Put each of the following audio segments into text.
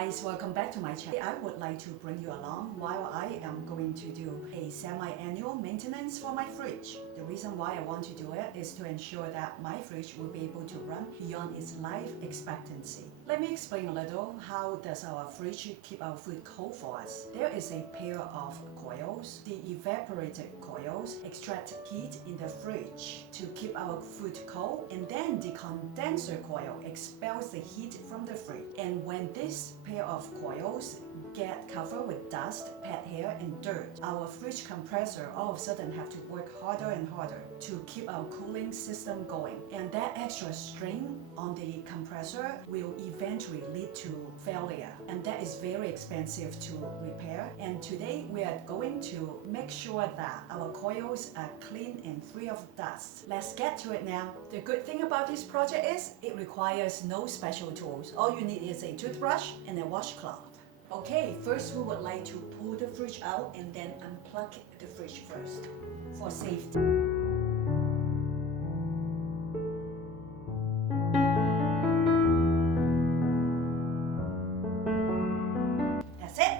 guys, welcome back to my channel. I would like to bring you along while I am going to do a semi-annual maintenance for my fridge. The reason why I want to do it is to ensure that my fridge will be able to run beyond its life expectancy. Let me explain a little how does our fridge keep our food cold for us. There is a pair of coils. The evaporated coils extract heat in the fridge to keep our food cold, and then the condenser coil expels the heat from the fridge. And when this pair of coils get covered with dust, pet hair, and dirt, our fridge compressor all of a sudden have to work harder and harder to keep our cooling system going. And that extra strain on the compressor will eventually lead to failure, and that is very expensive to repair. And today we are going to make sure that our coils are clean and free of dust. Let's get to it now. The good thing about this project is it requires no special tools. All you need is a toothbrush and a washcloth. Okay, first we would like to pull the fridge out and then unplug the fridge first for safety. That's it.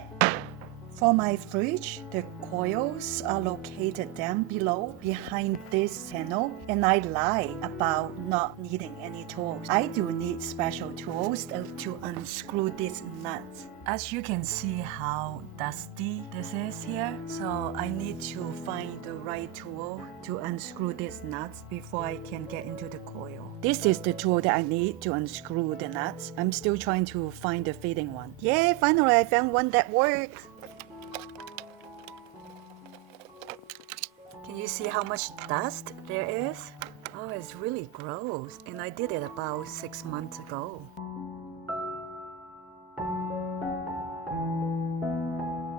For my fridge, the coils are located down below behind this panel, and I lie about not needing any tools. I do need special tools to unscrew these nuts. As you can see how dusty this is here, so I need to find the right tool to unscrew these nuts before I can get into the coil. This is the tool that I need to unscrew the nuts. I'm still trying to find the fitting one. Yay, finally I found one that works. Can you see how much dust there is? Oh, it's really gross. And I did it about 6 months ago.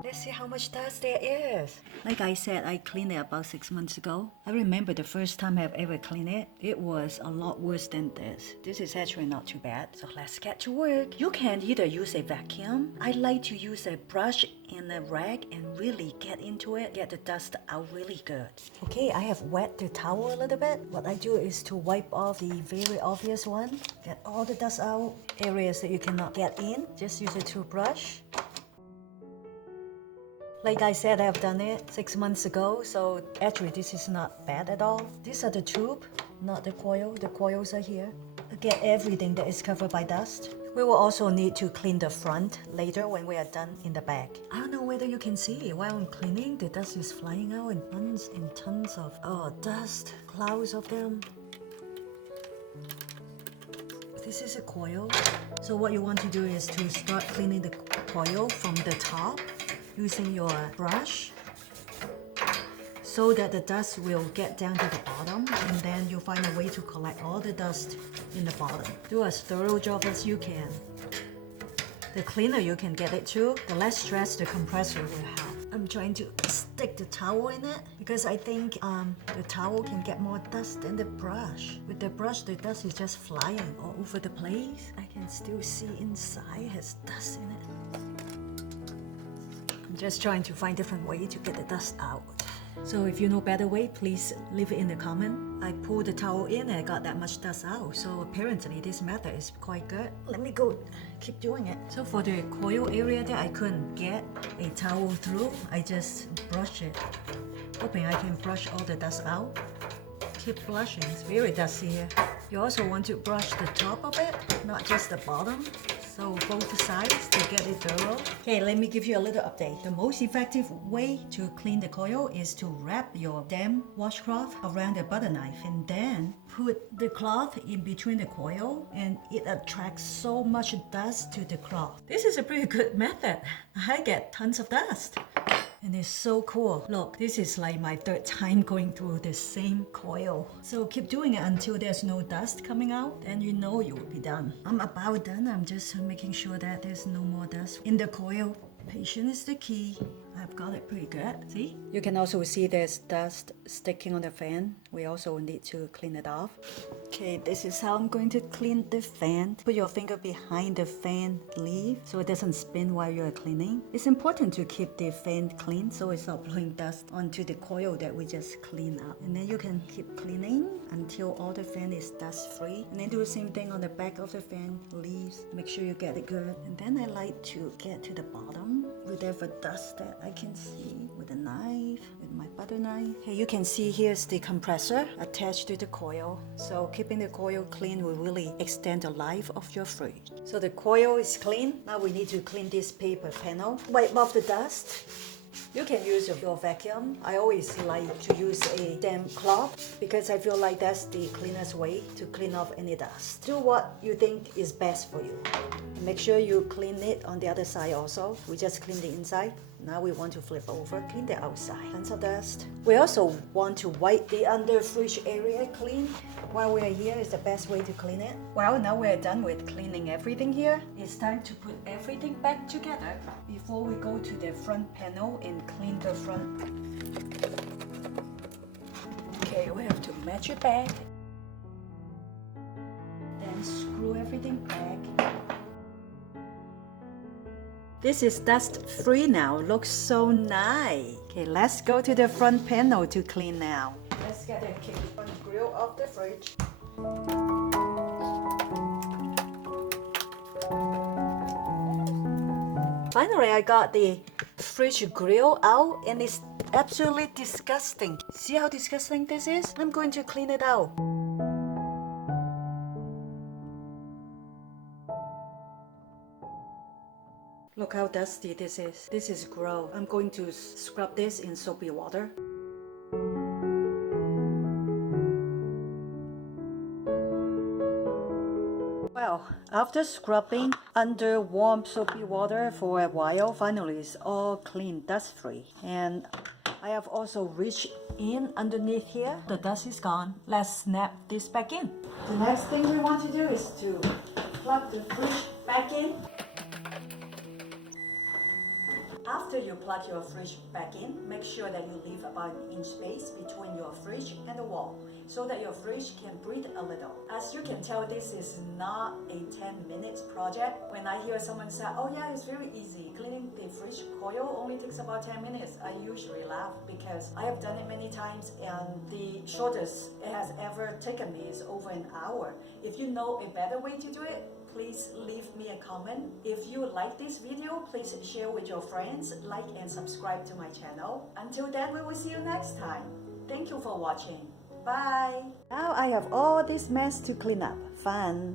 Let's see how much dust there is. Like I said, I cleaned it about 6 months ago. I remember the first time I've ever cleaned it, it was a lot worse than this. This is actually not too bad. So let's get to work. You can either use a vacuum. I like to use a brush and a rag and really get into it, get the dust out really good. Okay, I have wet the towel a little bit. What I do is to wipe off the very obvious one, get all the dust out, areas that you cannot get in. Just use a toothbrush. Like I said, I've done it 6 months ago, so actually this is not bad at all. These are the tube, not the coil. The coils are here. Get everything that is covered by dust. We will also need to clean the front later when we are done in the back. I don't know whether you can see, while I'm cleaning, the dust is flying out in tons and tons of dust, clouds of them. This is a coil. So what you want to do is to start cleaning the coil from the top using your brush so that the dust will get down to the bottom, and then you'll find a way to collect all the dust in the bottom. Do as thorough job as you can. The cleaner you can get it to, the less stress the compressor will have. I'm trying to stick the towel in it because I think the towel can get more dust than the brush. With the brush, the dust is just flying all over the place. I can still see inside has dust in it. I'm just trying to find different way to get the dust out. So if you know better way, please leave it in the comment. I pulled the towel in and I got that much dust out. So apparently this method is quite good. Let me go keep doing it. So for the coil area that I couldn't get a towel through, I just brush it, hoping I can brush all the dust out. Keep brushing, it's very dusty here. You also want to brush the top of it, not just the bottom. So both sides to get it thorough. Okay, let me give you a little update. The most effective way to clean the coil is to wrap your damp washcloth around the butter knife and then put the cloth in between the coil, and it attracts so much dust to the cloth. This is a pretty good method. I get tons of dust. And it's so cool. Look, this is like my 3rd time going through the same coil. So keep doing it until there's no dust coming out, then you know you will be done. I'm about done. I'm just making sure that there's no more dust in the coil. Patience is the key. I've got it pretty good. See? You can also see there's dust sticking on the fan. We also need to clean it off. Okay, this is how I'm going to clean the fan. Put your finger behind the fan leaf so it doesn't spin while you're cleaning. It's important to keep the fan clean so it's not blowing dust onto the coil that we just cleaned up. And then you can keep cleaning until all the fan is dust free. And then do the same thing on the back of the fan leaves. Make sure you get it good. And then I like to get to the bottom with whatever dust that I can see with a knife, with my butter knife. Here you can see here's the compressor attached to the coil. So keeping the coil clean will really extend the life of your fridge. So the coil is clean. Now we need to clean this paper panel. Wipe off the dust. You can use your vacuum. I always like to use a damp cloth because I feel like that's the cleanest way to clean off any dust. Do what you think is best for you. And make sure you clean it on the other side also. We just clean the inside. Now we want to flip over, clean the outside. Tons of dust. We also want to wipe the under fridge area clean. While we're here is the best way to clean it. Well, now we're done with cleaning everything here. It's time to put everything back together before we go to the front panel and clean the front. Okay, we have to match it back. Then screw everything back. This is dust free now. Looks so nice. Okay, let's go to the front panel to clean now. Let's get the kick front grill off the fridge. Finally, I got the fridge grill out and it's absolutely disgusting. See how disgusting this is? I'm going to clean it out. Look how dusty this is. This is gross. I'm going to scrub this in soapy water. Well, after scrubbing under warm soapy water for a while, finally it's all clean, dust-free. And I have also reached in underneath here. The dust is gone. Let's snap this back in. The next thing we want to do is to plug the fridge back in. After you plug your fridge back in, make sure that you leave about an inch space between your fridge and the wall so that your fridge can breathe a little. As you can tell, this is not a 10-minute project. When I hear someone say, oh yeah, it's very easy, cleaning the fridge coil only takes about 10 minutes, I usually laugh because I have done it many times and the shortest it has ever taken me is over an hour. If you know a better way to do it, please leave me a comment. If you like this video, please share with your friends, like and subscribe to my channel. Until then, we will see you next time. Thank you for watching. Bye. Now I have all this mess to clean up. Fun.